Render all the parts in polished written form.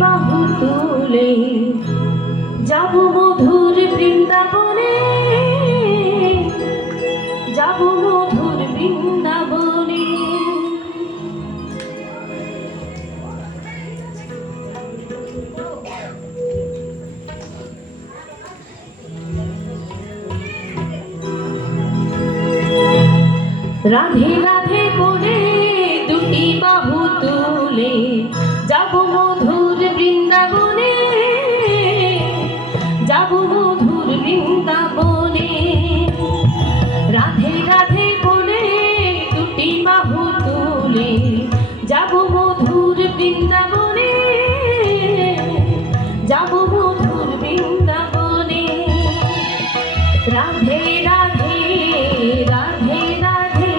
বাহু তুলে যাব মধুর বৃন্দাবনে, যাব মধুর বৃন্দাবনে। রাধে রাধে বলে দুটি বাহু তুলে যাব মধুর বৃন্দাবনে, যাব মধুর বৃন্দাবনে। রাধে রাধে বলে দুটি বাহু তুলে যাব মধুর বৃন্দাবনে, যাব মধুর বৃন্দাবনে। রাধে রাধে রাধে রাধে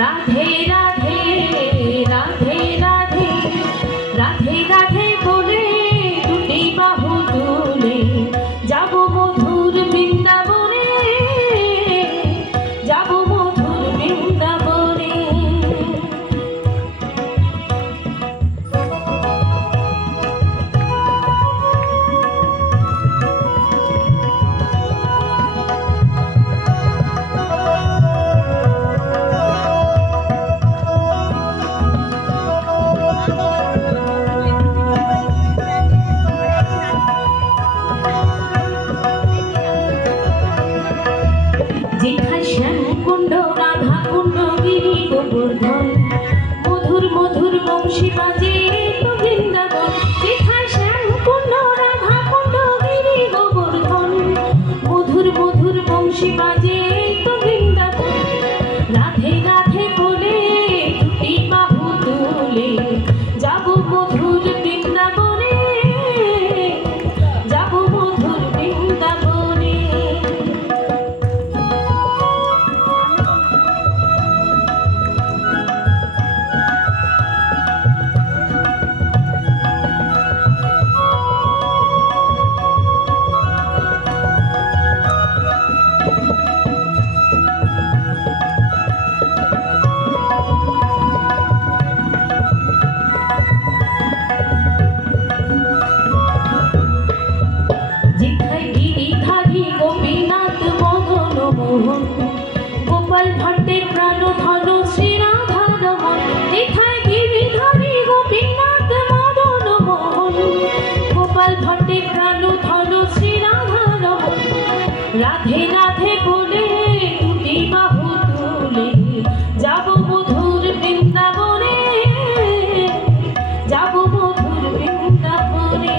রাধে রাধে রাধে রাধে রাধে রাধে বলে দুটি বাহু তুলে যাব মধুর বৃন্দাবনে, যাব মধুর বৃন্দাবনে। যেখানে শ্যামকুণ্ড রাধা কুণ্ড গিরি গোবর্ধন, মধুর মধুর বংশী বাজে তো বৃন্দাবন। যেখানে শ্যামকুণ্ড রাধা কুণ্ড গিরি গোবর্ধন, মধুর মধুর বংশী বাজে তো বৃন্দাবন। রাধে রাধে বলে দুটি বাহু তুলে যাব মধুর বৃন্দাবনে, যাব মধুর বৃন্দাবনে। যেখানে গিরিধারী গোপীনাথ মদন মোহন, গোপাল ভট্টের প্রাণ ধন শ্রী রাধা রমন। যেখানে গিরিধারী গোপীনাথ মদন মোহন, গোপাল ভট্টের প্রাণ ধন শ্রী রাধা রমন। রাধে রাধে বলে দুটি বাহু তুলে যাব মধুর বৃন্দাবনে, যাব মধুর বৃন্দাবনে।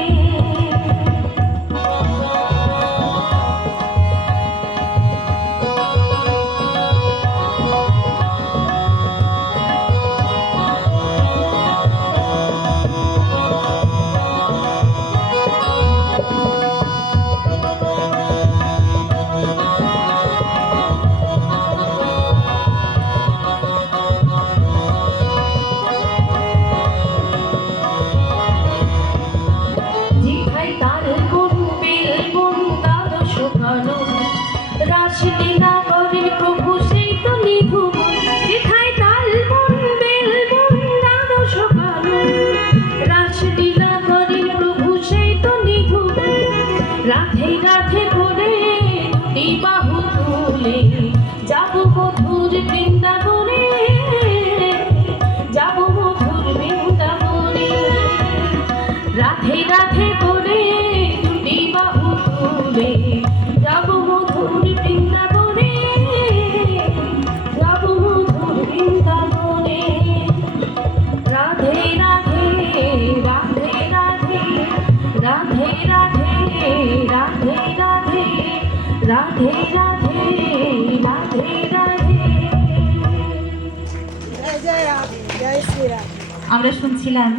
যেখানে তার গুণ বেল গুণ দ্বাদশ কানন, রাসলীলা করেন প্রভু সেই তো নিধুবন। যেখানে তার গুণ বেল গুণ দ্বাদশ কানন, রাসলীলা করেন প্রভু সেই তো নিধুবন। রাধে রাধে বলে দুটি বাহু তুলে যাব মধুর বৃন্দাবনে, যাব মধুর বৃন্দাবনে। রাধে রাধে বলে দুটি বাহু তুলে যাব মধুর বৃন্দাবনে, যাব মধুর বৃন্দাবনে। রাধে রাধে রাধে রাধে রাধে রাধে রাধে রাধে রাধে রাধে রাধে রাধে। জয় জয় শ্রীরাম। আমরা শুনছিলাম